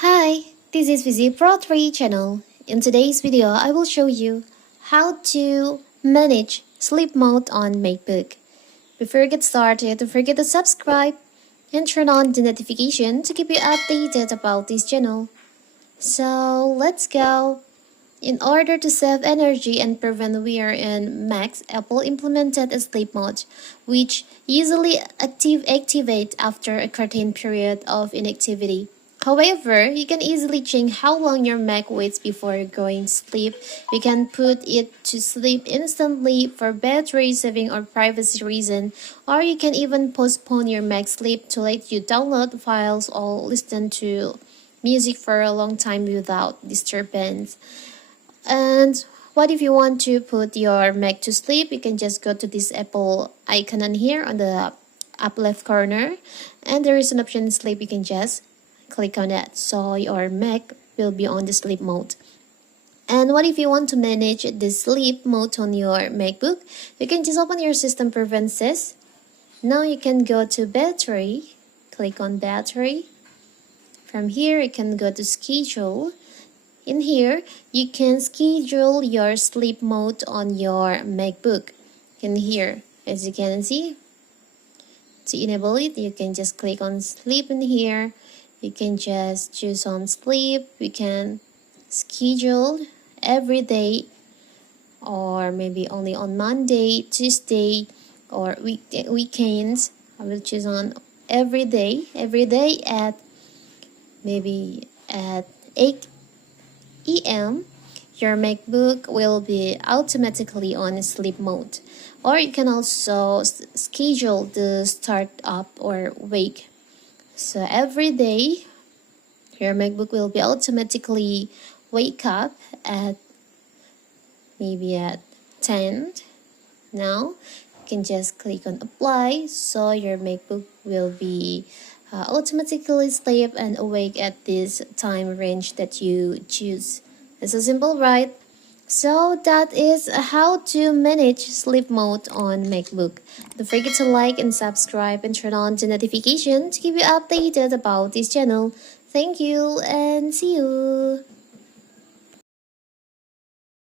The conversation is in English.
Hi, this is Vizi Pro 3 channel. In today's video, I will show you how to manage sleep mode on MacBook. Before you get started, don't forget to subscribe and turn on the notification to keep you updated about this channel. So let's go. In order to save energy and prevent wear in Macs, Apple implemented a sleep mode, which usually activate after a certain period of inactivity. However, you can easily change how long your Mac waits before going to sleep. You can put it to sleep instantly for battery saving or privacy reason, or you can even postpone your Mac sleep to let you download files or listen to music for a long time without disturbance. And what if you want to put your Mac to sleep? You can just go to this Apple icon on here on the up left corner, and there is an option sleep. You can just click on that, so your Mac will be on the sleep mode. And what if you want to manage the sleep mode on your MacBook? You can just open your system preferences. Now you can go to battery, click on battery. From here you can go to schedule. In here, you can schedule your sleep mode on your MacBook. In here, as you can see, to enable it, you can just click on sleep in here. You can just choose on sleep. We can schedule every day, or maybe only on Monday, Tuesday, or weekends. I will choose on every day at maybe at 8 EM, your MacBook will be automatically on sleep mode. Or you can also schedule the start up or wake. So every day, your MacBook will be automatically wake up at maybe at 10. Now, you can just click on apply, so your MacBook will be automatically sleep and awake at this time range that you choose. It's so simple, right? So that is how to manage sleep mode on MacBook. Don't forget to like and subscribe and turn on the notification to keep you updated about this channel. Thank you and see you.